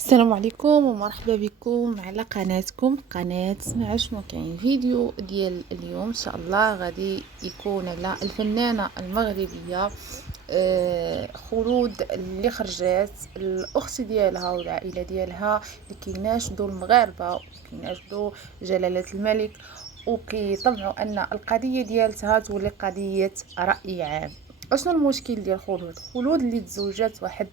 السلام عليكم ومرحبا بكم على قناتكم قناة سمع شنو كاين. فيديو ديال اليوم ان شاء الله غادي يكون على الفنانة المغربية خلود، اللي خرجت الاخت ديالها والعائلة ديالها اللي كيناشدوا المغاربة وكيناشدوا جلالة الملك وكيطمعوا ان القضية ديالتها تولي قضية رأي عام. اشنو المشكل ديال خلود اللي تزوجات واحد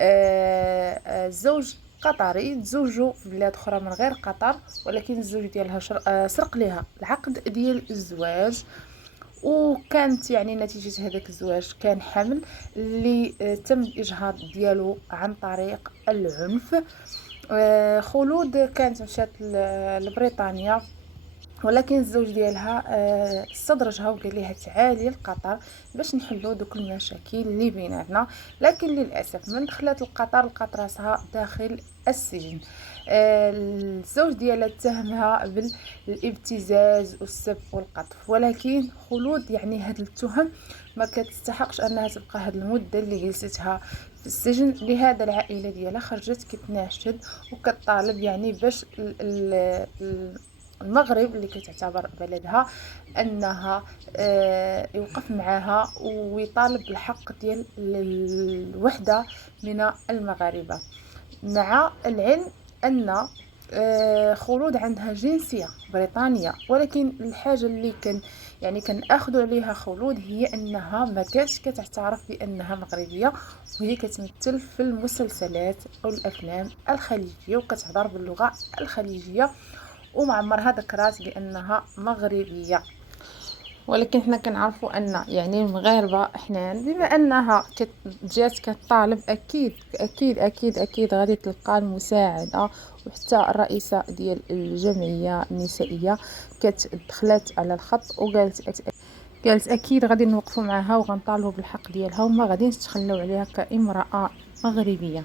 الزوج قطري، تزوجوا في بلاد اخرى من غير قطر، ولكن الزوج ديالها سرق لها العقد ديال الزواج. وكانت يعني نتيجة هذاك الزواج كان حمل اللي تم الإجهاض ديالو عن طريق العنف. خلود كانت مشات لبريطانيا، ولكن الزوج ديالها استدرجها وقال لها تعالي لقطر باش نحلوا دوك المشاكل اللي بيناتنا. لكن للاسف من دخلت لقطر راسها داخل السجن. الزوج ديالها اتهمها بالابتزاز والسب والقذف، ولكن خلود يعني هاد التهم ما كتستحقش انها تبقى هاد المده اللي جلستها في السجن. لهذا العائله ديالها خرجت كتناشد وكتطالب يعني باش المغرب اللي كتعتبر بلدها انها يوقف معها ويطالب بالحق ديال الوحده من المغاربه، مع العلم ان خلود عندها جنسيه بريطانيه. ولكن الحاجه اللي كان اخذوا عليها خلود هي انها ما كانتش كتعترف بانها مغربيه، وهي كتمثل في المسلسلات او الافلام الخليجيه وكتهضر باللغه الخليجيه، ومع عمرها ذكرات بانها مغربيه. ولكن حنا كنعرفوا ان يعني المغاربه احنا بما انها جات كطالب اكيد اكيد اكيد اكيد غادي تلقى المساعده. وحتى الرئيسه ديال الجمعيه النسائيه دخلت على الخط وقالت اكيد غادي نوقفوا معها وغنطالبوا بالحق ديالها وما غادي نتخلوا عليها كامراه مغربيه.